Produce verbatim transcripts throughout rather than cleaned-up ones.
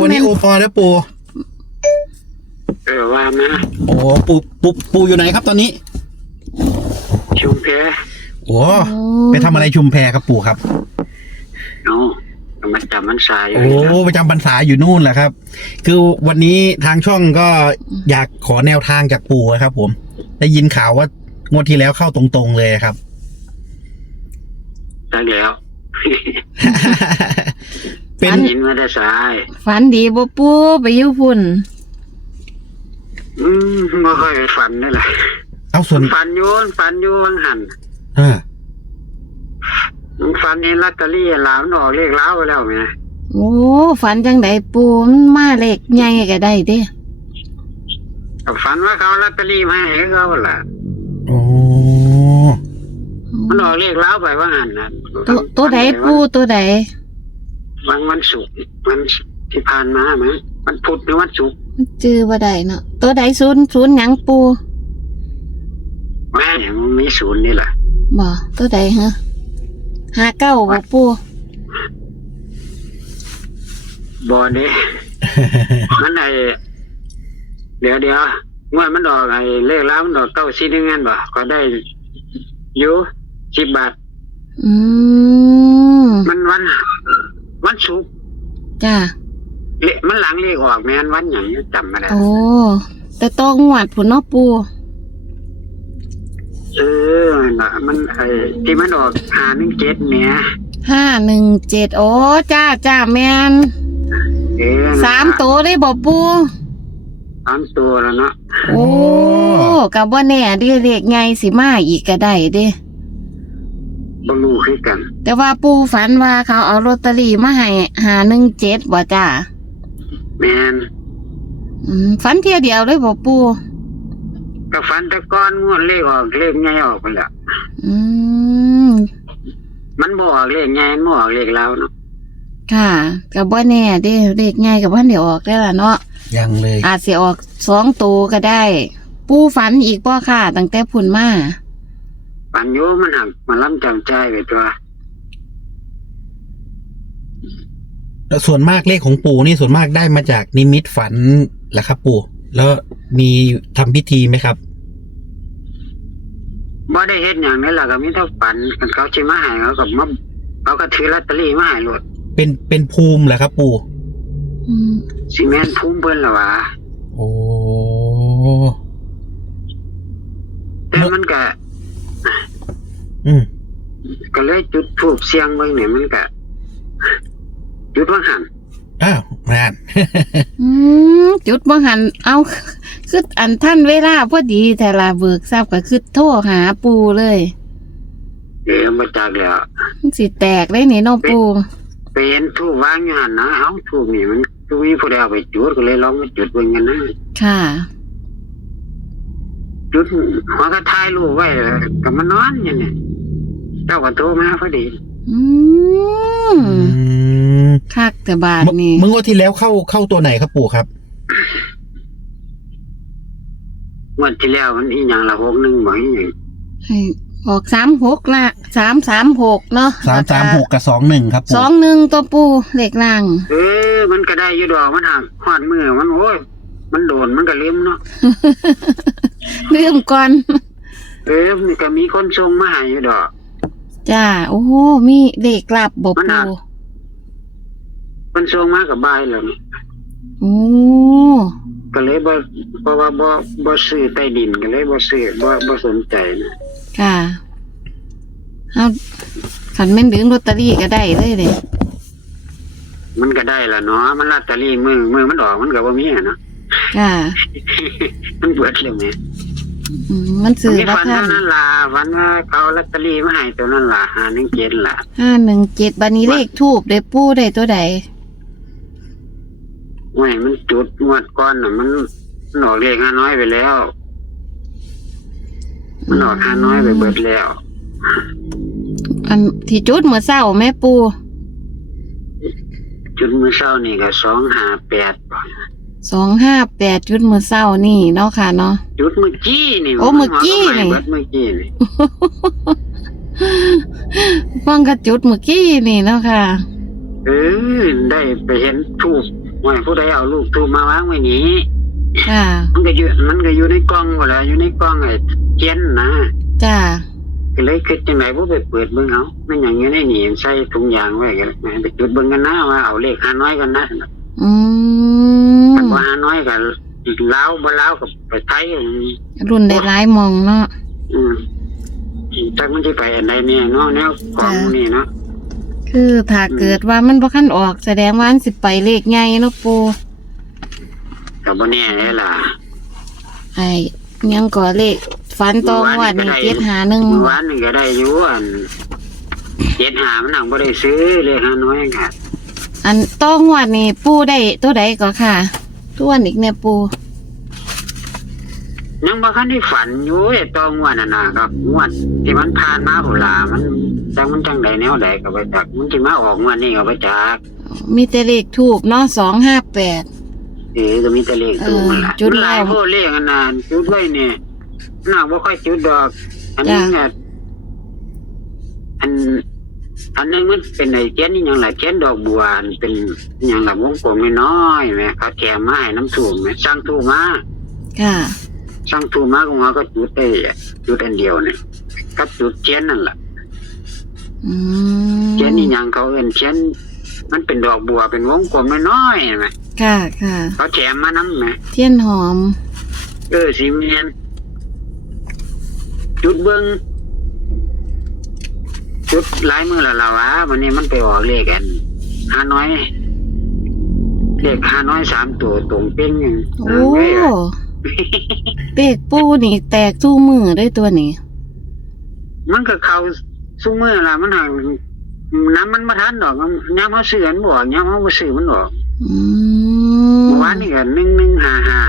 นี้โอปอแล้วปูเออว่านะโอ้ปูปูปูอยู่ไหนครับตอนนี้ชุมแพโอ้ไปทำอะไรชุมแพครับปูครับโอ้มันจำมันสายโอ้ประจำพรรษาอยู่นู่นแหละครับคือวันนี้ทางช่องก็อยากขอแนวทางจากปู่ครับผมได้ยินข่าวว่างวดที่แล้วเข้าตรงๆเลยครับได้แล้วเป็นยินมาได้สายฝันดีบ่ปู่ไปอยู่พุ่นอืมไม่ค่อยฝันนี่แหละเอาส่วนฝันโยนฝันโยนหันอ่าฝันเห็นลอตเตอรี่หลามออกเลขเล้าไปแล้วไงโอ้ฝันจังไดปู่มันมาเลขใหญ่ก็ได้เด้ฝันว่าเขาลอตเตอรี่มาให้เขาแหละโอ้มันออกเลขเล้าไปว่าหันนะตัวตัวใดปู่ตัวใดวันวันศุกร์วันที่ผ่านมาไหมวันพุธหรือวันศุกร์จื้อบ่ได้เนาะตัวใดศูนย์ศูนย์หยังปู่แม่มันมีศูนย์นี่แหละบ่ตัวใดฮะห้าเก้าบ่ปู่บ่นี่ มันไอเดี๋ยวเดี๋ยวเมื่อมันดอกไอ้เลขแล้วมันดอกเก้าสิบนึงงั้นบ่ก็ได้อยู่สิบบาทอืมมันวันวันศุกร์จ้าเลมันหลังเลขออกแม่นวันหยังจำไม่ได้โอ้แต่ต้องงวดพุ่นเนาะปู่เออน่ะมันไอ้ที่มันออกห้าหนึ่งเจ็ดเนี่ยห้าหนึ่งเจ็ดโอ้จ้าจ้าแม่นเออสามตัวได้บ่ปู่สามตัวแล้วเนาะโอ้กับว่าแน่ดิเลขไงสิมาอีกก็ได้เด้บ่รู้คือกันแต่ว่าปู่ฝันว่าเขาเอาลอตเตอรี่มาให้ห้าหนึ่งเจ็ดบ่จ้าแม่นอืมฝันเที่ยเดียวเลยบ่ปู่ก็ฝันแต่ก้อนงวดเลขออกเลขไงออกไปแล้วอืมมันบ่ออกเลขไงมันบ่ออกเลขแล้วเนาะค่ะกับว่าแน่เด้เลขไงกับว่าเดี๋ยวออกได้ล่ะเนาะยังเลยอาจสิออกสองตัวก็ได้ปู่ฝันอีกบ่ค่ะตั้งแต่พุ่นมาฝันอยู่มันหักมันล้ำจำใจไปตัวแล้วส่วนมากเลขของปู่นี่ส่วนมากได้มาจากนิมิตฝันแหละครับปู่แล้วมีทำพิธีไหมครับบ่ได้เฮ็ดอย่างนี้แหละก็มีเท่าฝันกันเขาสิมาให้เขาก็มาเขาก็ถือลอตเตอรี่มาให้โลดเป็นเป็นภูมิเหรอครับปู่อืมสิแม่นภูมิเพิ่นล่ะวะโอ้แต่มันก็อืมก็เลยจุดธูปเสียงเบิ่งนี่มันก็จุดว่าหันอ้าวงานอืมจุดบ่หันเอาคืออันท่านเวลาพอดีแต่ละเบิกทราบก็คือโทรหาปู่เลยเอ๋มาจากแล้วมันสิแตกได้นี่น้องปู่เป็นทูบวางอยู่หันนะเอ้าทูบนี่มันทูมีผู้ใดเอาไปจุดก็เลยลองมาจุดเบิ่งกันนะค่ะจุดหัวก็ถ่ายรูปไว้ก็มานอนอย่างนี้เจ้าก็โทรมาพอดีอืมคักแต่บาทนี่เมื่อที่แล้วเข้าเข้าตัวไหนครับปู่ครับงวดที่แล้วมันอีหยังละหกหนึ่งบ่อีหยังให้ออกสามหกละสามสามหกเนาะสามสามหกกับสองหนึ่งครับสองหนึ่งตัวปูเหล็กล่างเออมันก็ได้อยู่ดอกมันหักหอดมือมันโอ้ยมันโดนมันก็ลืมเนาะลืมก่อนเออมันก็มีคนส่งมาให้อยู่ดอกจ้าโอ้มีเหล็กกลับบ่ปูคนส่งมากับบายเลยโอ้ก็เลยบ่เพราะว่าบ่บ่ซื้อใต้ดินก็เลยบ่ซื้อบ่บ่สนใจนะค่ะเอาขันแม่นดึงลอตเตอรี่ก็ได้เลยเด้มันก็ได้ล่ะเนาะมันลอตเตอรี่มือมือมันออกมันก็บ่มีอ่ะเนาะค่ะมันเบิดเลยแม่อืมมันซื้อราคานั่นล่ะวันว่าเขาลอตเตอรี่มาให้ตัวนั้นล่ะห้าหนึ่งเจ็ดล่ะห้าหนึ่งเจ็ดบัดนี้เลขทูปได้ปู่ได้ตัวใดโอ้ยมันจุดงวดก่อนน่ะมันหนอกเลขห้าน้อยไปแล้วมันหนอกห้าน้อยไปเบิดแล้วอันที่จุดเมื่อเช้าแม่ปู่จุดเมื่อเช้านี่ก็สองห้าแปดสองห้าแปดจุดเมื่อเช้านี่เนาะค่ะเนาะจุดเมื่อกี้นี่โอ้เมื่อกี้นี่เมื่อกี้นี่ฟังกระจุดเมื่อกี้นี่เนาะค่ะเออได้ไปเห็นทูบว่าผู้ใดเอาลูกทูบมาวางไว้นี้ค่ะมันก็อยู่มันก็อยู่ในกล่องหมดแล้วอยู่ในกล่องไอ้เทียนนะจ้าก็เลยคิดจังไหนบ่ไปเปิดเบิ่งเอามันหยังอยู่ในนี่ใส่ถุงยางไว้ก็ไปจุดเบิ่งกันนะว่าเอาเลขห้าน้อยกันนะอืมถ้าบ่ห้าน้อยก็ลาวบ่ลาวก็ไปไทยรุ่นได้หลายหมองเนาะอืมจักมันสิไปอันใดเนี่ยเนาะแนวของนี่เนาะคือถ้าเกิดว่ามันบ่คันออกแสดงว่ามันสิไปเลขใหญ่เนาะปูก็บ่แน่เลยล่ะไอ้ยังก่อเลขฝันตองวดนี่เจ็ดหาหนึ่งเมื่อวานนี่ก็ได้อยู่อันเจ็ดหามันหนังบ่ได้ซื้อเลยห้าน้อยค่ะอันตองวดนี่ปูได้ตัวใดก็ค่ะตัวนอีกเนี่ยปูยังบ่คันได้ฝันอยู่ไอ้ตองวดน่ะนะครับงวดที่มันผ่านมาพุ่นล่ะมันจังมันจังไดแนวใดก็บ่จักมันสิมาออกงวดนี้ก็บ่จักมีแต่เลขทูบเนาะสองห้าแปดเออก็มีแต่เลขตู้นั่นล่ะเออจุดมันหลายแล้วโพดเลขอันนั้นจุดไว้นี่น่าบ่ค่อยจุดดอก อันนี้จ้ะเนี่ยอัน อันนึงมันเป็นไอ้เขียนนี่หยังล่ะเขียนดอกบัวอันเป็นหยังล่ะวงกลมน้อยๆแม่เขาแถมมาให้น้ำท่วมแม่สร้างทูบมาค่ะสร้างทูบมาก็ว่าก็จุดได้จุดอันเดียวนี่กับจุดเทียนนั่นล่ะอืมเทียนนี่หยังเขาเอิ้นเทียนมันเป็นดอกบัวเป็นวงกลมน้อยๆแม่ค่ะค่ะเขาแถมมานํแม่เทียนหอมเออสิแม่นจุดเบิ่งจุดหลายมื้อแล้วล่ะวะวันนี้มันไปออกเลขกันห้าน้อยเลขห้าน้อยสามตัวตรงเป้งหนึงโอ้เลขปูนี่แตกสู้มือด้วยตัวนี้มันก็เข้าซุมื้อล่ะมันหังน้ำมันบ่ทันดอกยามเฮาซื้อมันบ่ยามเฮาบ่ซื้อมันบ่อืมเมื่อวานนี่ก็หนึ่งหนึ่งห้าห้า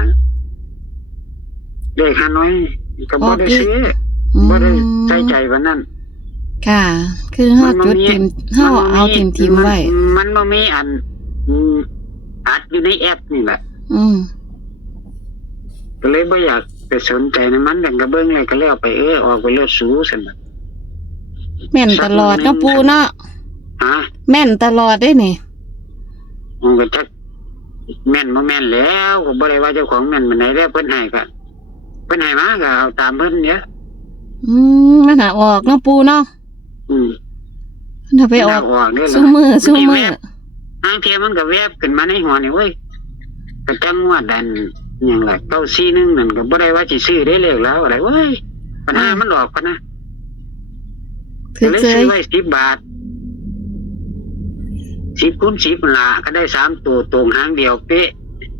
เลขห้าน้อยก็บ่ได้ซื้อบ่ได้ใส่ใจปานนั้นค่ะ คือเฮาจุดทิมเฮาเอาทิมทิมไว้มันบ่มีอันอืมอัดอยู่ในแอปนี่แหละอืมก็เลยบ่อยากไปสนใจในมันดังก็เบิ่งเลยก็แล้วไปเออออกไปเลือดสูซั่นน่ะแม่นตลอดเนาะปูเนาะฮะแม่นตลอดได้นี่มันก็จักแม่นบ่แม่นแล้วก็บ่ได้ว่าเจ้าของแม่นปานใดแล้วเพิ่นให้ก็เพิ่นให้มาก็เอาตามเพิ่นเนี่ยอืมมันหาออกเนาะปูเนาะอืมถ้าไปออกออกเด้อสู้มือสู้มือทางเทียมันก็แวบขึ้นมาในหัวนี่เว้ยก็จังว่าดันหยังล่ะเก้าสี่หนึ่งนั่นก็บ่ได้ว่าสิซื้อได้เลขแล้วอะไรเว้ยปัญหามันออกปะนะถือเลยเคซื้อย ไว้สิบบาทสิบคูณสิบละก็ได้สามตัวตรงหางเดียวเป๊ะ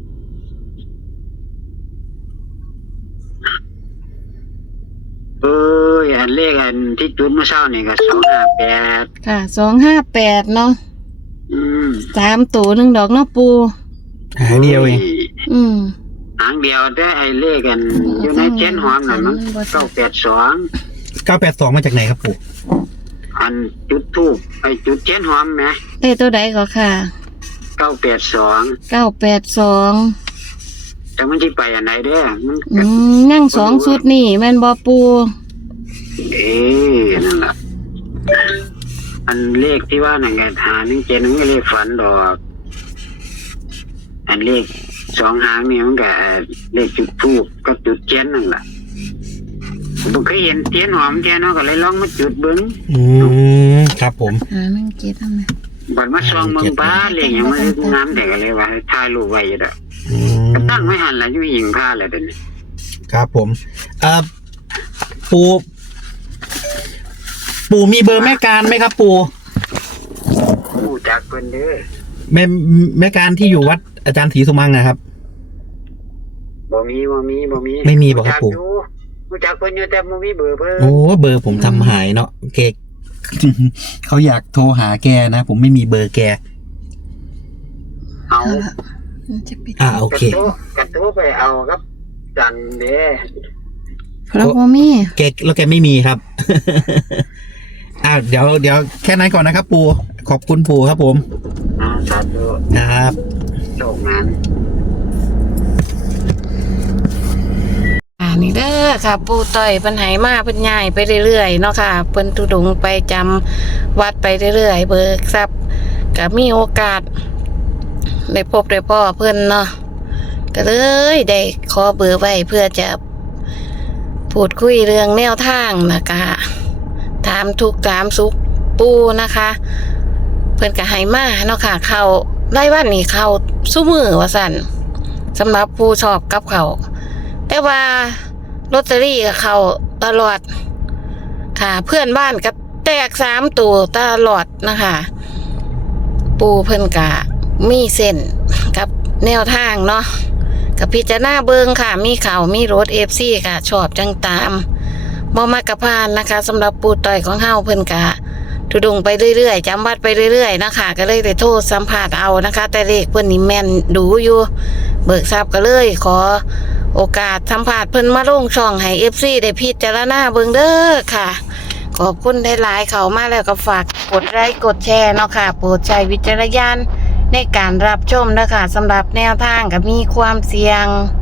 เอ้ยอันเลขอันที่จุดเมื่อเช้านี่ก็สองห้าแปดค่ะสองห้าแปดเนาะอืมสามตัวหนึ่งดอกเนาะปูหาเดียวเองอืมหางเดียวได้ไอ้เลขกันอยู่ในเจนหอมนั่นมันเก้าแปดสองเก้าแปดสองมาจากไหนครับปู่อันจุดทูบไอ้จุดเจนหอมไหมได้ตัวใดก็ค่ะเก้าแปดสองเก้าแปดสองแต่มันที่ไปอันไหนเด้อมันอืมนั่งสองสุดนี่แม่นบอปูเอ๊ะนั่นแหละอันเลขที่ว่านั่นไงหาหนึ่งเจนมันก็เลขฝันดอกอันเลขสองหางนี่มันก็เลขจุดทูบก็จุดเจนนั่นแหละผมเคยเห็นเทียนหอมแกเนาะก็เลยลองมาจุดเบิ้งอืมครับผมหานั่งเก็บทำไมบัดมาซองเมืองป้าเลยยังไม่น้ำแต่ก็เลยว่าถ่ายรูปไว้อยู่ดอกอืก็มตั้งไว้หันละอยู่หิงผ้าเลยเดี๋ยวนี้ครับผมเอ่อปู่ปู่มีเบอร์แม่การไหมครับปู่ผู้จักเพิ่นเด้อแม่แม่การที่อยู่วัดอาจารย์ศรีสุมังนะครับบ่มีบ่มีบ่มีไม่มีบ่ครับปู่ผู้จักเพิ่นอยู่แต่บ่มีเบอร์เพิ่นโอ้เบอร์ผมทำหายเนาะเก เขาอยากโทรหาแกนะ ผมไม่มีเบอร์แกเอาจะไปอ่าโอกระเคโตกระโตไปเอาครับจันเด้เพราะว่ามีแกแล้วแกไม่มีครับ อ่าเดี๋ยวเดี๋ยวแค่นั้นก่อนนะครับ ปู่ขอบคุณปู่ครับผมอ่าสาธุครับโชคงานอ่านี่เด้อค่ะ ปูต่อยเพิ่นใหายมาเพิ่นย้ายไปเรื่อยๆเนาะค่ะเพิ่นทุดงไปจำวัดไปเรื่อยๆเบิกทรัพย์ก็มีโอกาสได้พบได้พ่อเพิ่นเนาะก็เลยได้ขอเบอร์ไว้เพื่อจะพูดคุยเรื่องแนวทางนะคะถามทุกข์ถามสุขปูนะคะ เพิ่นก็ให้มาเนาะค่ะเข้าได้วันนี้เข้าสู้มือว่าสั่นสำหรับผู้ชอบกับเขาแต่ว่าลอตเตอรี่ก็เข้าตลอดค่ะเพื่อนบ้านก็แตกสามตัวตลอดนะคะปูเพิ่นก็มีเส้นกับแนวทางเนาะกับพิจารณาเบิงค่ะมีเขามีรถ เอฟ ซี ค่ะชอบจังตามบ่มากระพานนะคะสำหรับปูต่อยของเฮาเพิ่นก็ทุดงไปเรื่อยๆจำวัดไปเรื่อยๆนะคะก็เลยได้โทรสัมภาษณ์เอานะคะแต่เลขเพิ่นนี่แม่นดูอยู่เบิกทราบก็เลยขอโอกาสสัมภาษณ์เพิ่นมาลงช่องให้ เอฟ ซี ได้พิจารณาเบิ่งเด้อค่ะขอบคุณได้หลายเขามาแล้วก็ฝากกดไลค์กดแชร์เนาะค่ะโปรดใช้วิจารณญาณในการรับชมนะคะสำหรับแนวทางก็มีความเสี่ยง